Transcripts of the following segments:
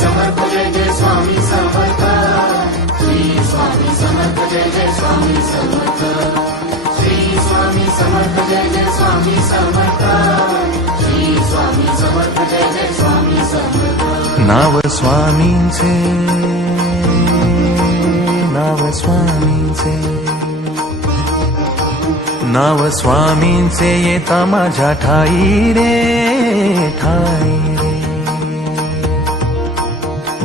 समर्थ जय जय स्वामी समर्थ, श्री स्वामी समर्थ जय जय स्वामी समर्थ, श्री स्वामी समर्थ जय जय स्वामी समर्थ, श्री स्वामी समर्थ जय जय स्वामी समर्थ। नाव स्वामींचे, नाव स्वामींचे, नाव स्वामींचे येता माझ्या ठाई रे, ठाई रे।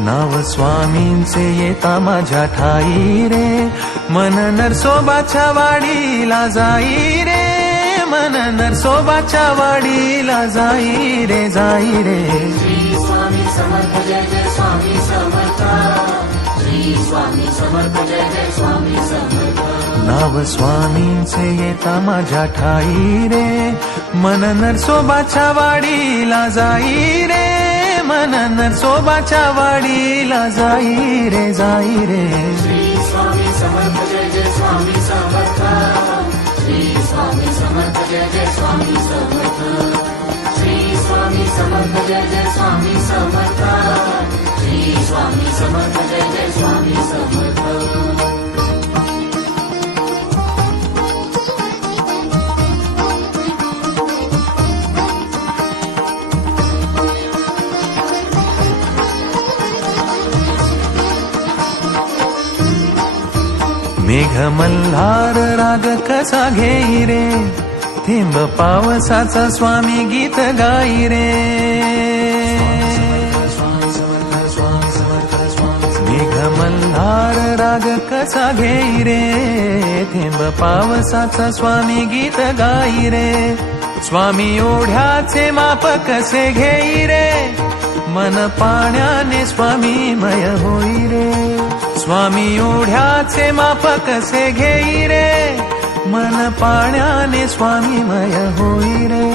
नाव स्वामींचे येता माझ्या ठाई रे, मन नरसोबाच्या वाडीला जाई रे, मन नरसोबाच्या वाडीला जाई रे, जाई रे। श्री स्वामी समर्थ जय जय स्वामी समर्थ, श्री स्वामी समर्थ जय जय स्वामी समर्थ। नाव स्वामींचे येता माझ्या ठाई रे, मन नरसोबाच्या वाडीला जाई रे, मन नरसोबाच्या वाडीला जाई रे, जाई रे। श्री स्वामी समर्थ जय जय स्वामी समर्थ, श्री स्वामी समर्थ जय जय स्वामी समर्थ, श्री स्वामी समर्थ जय जय स्वामी समर्थ, श्री स्वामी समर्थ जय जय स्वामी समर्थ। मेघ मल्हार राग कसा घेई रे, थेंब पावसाचा स्वामी गीत गाई रे। मेघ मल्हार राग कसा घेई रे, थेंब पावसाचा स्वामी गीत गाई रे। स्वामी ओढ्याचे माप कसे घेई रे, मन पाण्याने स्वामी मय होई रे। स्वामी ओढ्याचे माप कसे घेई रे, मन पाण्याने स्वामीमय होई रे।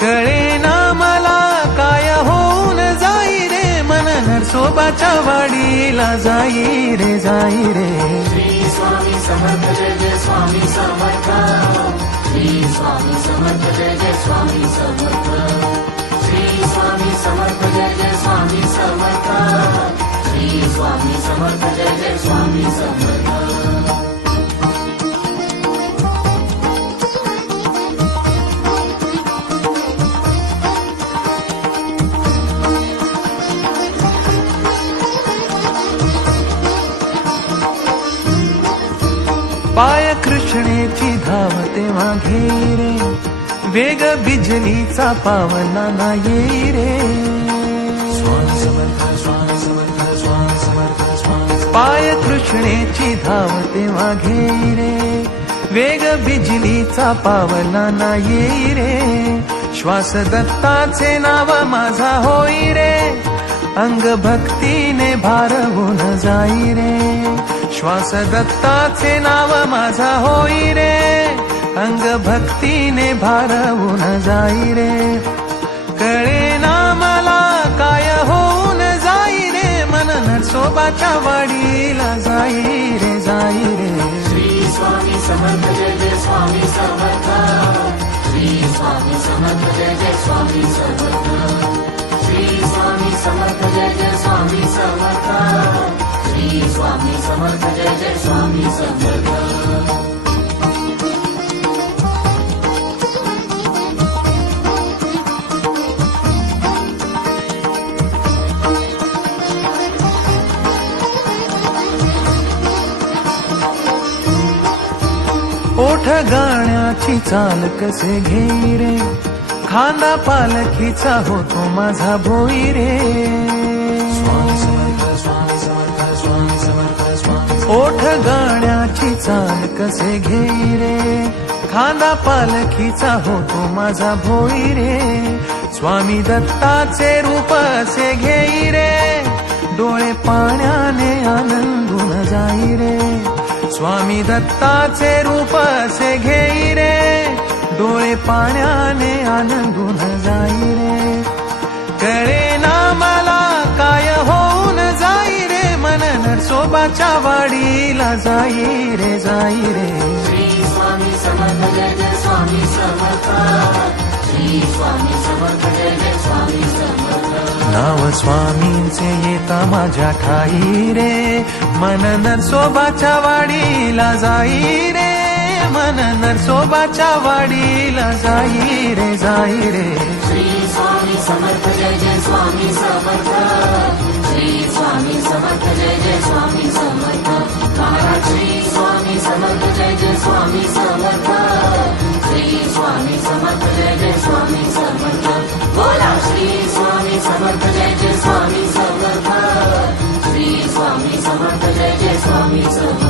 कळेना मला काय होऊन जाई रे, मन नरसोबाच्या वाडीला जाई रे, जाई रे। श्री स्वामी समर्थ जय जय स्वामी समर्थ, श्री स्वामी समर्थ जय जय स्वामी समर्थ, श्री स्वामी समर्थ जय जय स्वामी समर्थ, श्री स्वामी समर्थ जय जय स्वामी समर्थ। पाय कृष्णेची धाव तेव्हा घेई रे, वेग बिजलीचा पावला ना येई रे। पाय कृष्णेची धाव तेव्हा घेई रे, वेग बिजलीचा पावला ना येई रे। श्वास दत्ताचे नाव माझा होई रे, अंग भक्तीने भारवून जाई रे। श्वास दत्ताचे नाव माझा होई रे, अंग भक्तीने भारवून जाई रे। कळेना मला काय होऊन जाई रे, मन नरसोबाच्या वाडीला जाई रे, जाई रे। श्री स्वामी समर्थ जय जय स्वामी समर्थ, श्री स्वामी समर्थ जय जय स्वामी समर्थ, श्री स्वामी समर्थ जय जय स्वामी समर्थ, श्री स्वामी समर्थ जय जय स्वामी समर्थ। ओठ गाण्याची चाल कसे घेई रे, खांदा पालखीचा होतो माझा भोई रे। ओठ गाण्याची चाल कसे घेई रे, खांदा पालखीचा होतो माझा भोई रे। स्वामी दत्ताचे रूप असे घेई रे, डोळे पाण्याने आनंदून जाई रे। स्वामी दत्ताचे रूप असे घेई रे, डोळे पाण्याने आनंदून जाई रे। कळेना मला काय होऊन जाई रे, मन नरसोबाच्या वाडीला जाई रे, जाई रे। श्री स्वामी समर्थ जय जय स्वामी समर्थ, श्री स्वामी समर्थ जय जय स्वामी समर्थ, नाव स्वामींचे येता माझ्या ठाई रे, मन नरसोबाच्या वाडीला जाई रे, मन नरसोबाच्या वाडीला जाई रे, जाई रे. श्री स्वामी समर्थ जय जय स्वामी समर्थ, श्री स्वामी समर्थ जय जय स्वामी समर्थ, महाराज श्री स्वामी समर्थ जय जय स्वामी समर्थ, श्री स्वामी समर्थ जय जय स्वामी समर्थ, बोला श्री स्वामी समर्थ जय जय स्वामी समर्थ, श्री स्वामी समर्थ जय जय स्वामी समर्थ.